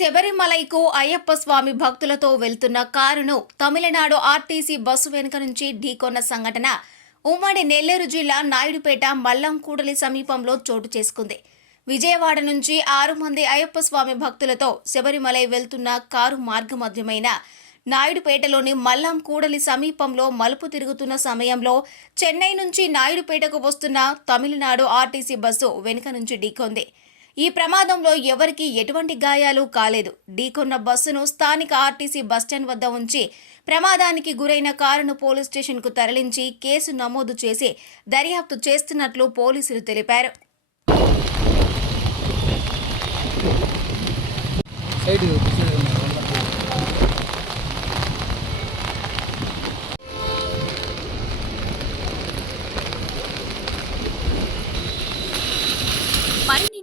శబరిమలైకు అయ్యప్ప స్వామి భక్తులతో వెళ్తున్న కారును తమిళనాడు ఆర్టీసీ బస్సు వెనుక నుంచి ఢీకొన్న సంఘటన ఉమ్మడి నెల్లూరు జిల్లా నాయుడుపేట మల్లంకూడలి సమీపంలో చోటు చేసుకుంది. విజయవాడ నుంచి ఆరు మంది అయ్యప్ప స్వామి భక్తులతో శబరిమలై వెళ్తున్న కారు మార్గమధ్యమైన నాయుడుపేటలోని మల్లం కూడలి సమీపంలో మలుపు తిరుగుతున్న సమయంలో చెన్నై నుంచి నాయుడుపేటకు వస్తున్న తమిళనాడు ఆర్టీసీ బస్సు వెనుక నుంచి ఢీకొంది. ఈ ప్రమాదంలో ఎవరికీ ఎటువంటి గాయాలు కాలేదు. ఢీకొన్న బస్సును స్థానిక ఆర్టీసీ బస్టాండ్ వద్ద ఉంచి ప్రమాదానికి గురైన కారును పోలీస్ స్టేషన్కు తరలించి కేసు నమోదు చేసి దర్యాప్తు చేస్తున్నట్లు పోలీసులు తెలిపారు. సైడ్